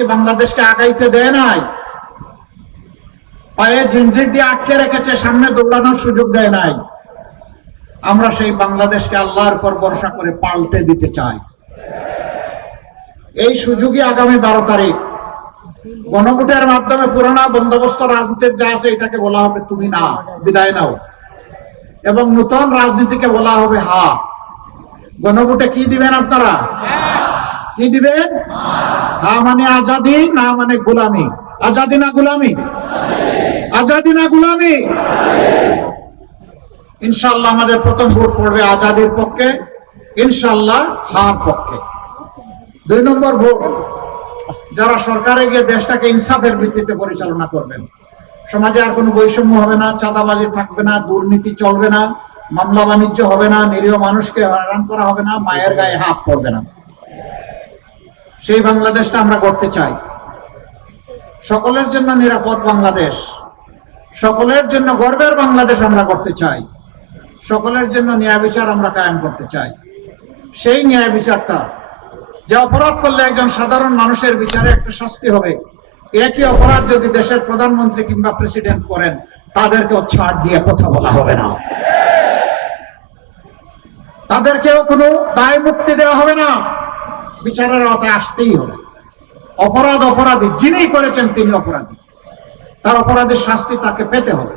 কি বাংলাদেশকে আগাইতে দেয় নাই? পায়ে জিঞ্জির দিয়ে আটকে রেখেছে, সামনে দৌড়ানোর সুযোগ দেয় নাই। আমরা সেই বাংলাদেশকে আল্লাহর উপর ভরসা করে পাল্টে দিতে চাই। এই সুযোগই আগামী 12 তারিখ গণভোটের মাধ্যমে পুরোনো বন্দোবস্ত রাজনীতির যা আছে এটাকে বলা হবে তুমি না, বিদায় নাও, এবং নতুন রাজনীতিকে বলা হবে হা। গণভোটে কি দিবেন আপনারা? কি দিবেন? হা মানে আজাদি, না মানে গোলামি। আজাদি না গোলামি? আজাদি না গোলামি? ইনশাআল্লাহ আমাদের প্রথম ভোট পড়বে আজাদির পক্ষে, ইনশাআল্লাহ হার পক্ষে। 2 নম্বর ভোট যারা সরকারে গিয়ে দেশটাকে ইনসাফের ভিত্তিতে পরিচালনা করবেন। সমাজে আর কোনো বৈষম্য হবে না, চাঁদাবাজি থাকবে না, দুর্নীতি চলবে না, মামলা বাণিজ্য হবে না, নিরীহ মানুষকে হয়রান করা হবে না, মায়ের গায়ে হাত পড়বে না। সেই বাংলাদেশটা আমরা করতে চাই। সকলের জন্য নিরাপদ বাংলাদেশ, সকলের জন্য গর্বের বাংলাদেশ আমরা করতে চাই। সকলের জন্য ন্যায় বিচার আমরা কায়েম করতে চাই। সেই ন্যায় বিচারটা, যে অপরাধ করলে একজন সাধারণ মানুষের বিচারে একটা শাস্তি হবে, একই অপরাধ যদি দেশের প্রধানমন্ত্রী কিংবা প্রেসিডেন্ট করেন, তাদেরকেও ছাড় দিয়ে কথা বলা হবে না, তাদেরকেও কোনো দায় মুক্তি দেওয়া হবে না, বিচারের আওতায় আসতেই হবে। অপরাধ অপরাধী, যিনি করেছেন তিনি অপরাধী, তার অপরাধের শাস্তি তাকে পেতে হবে।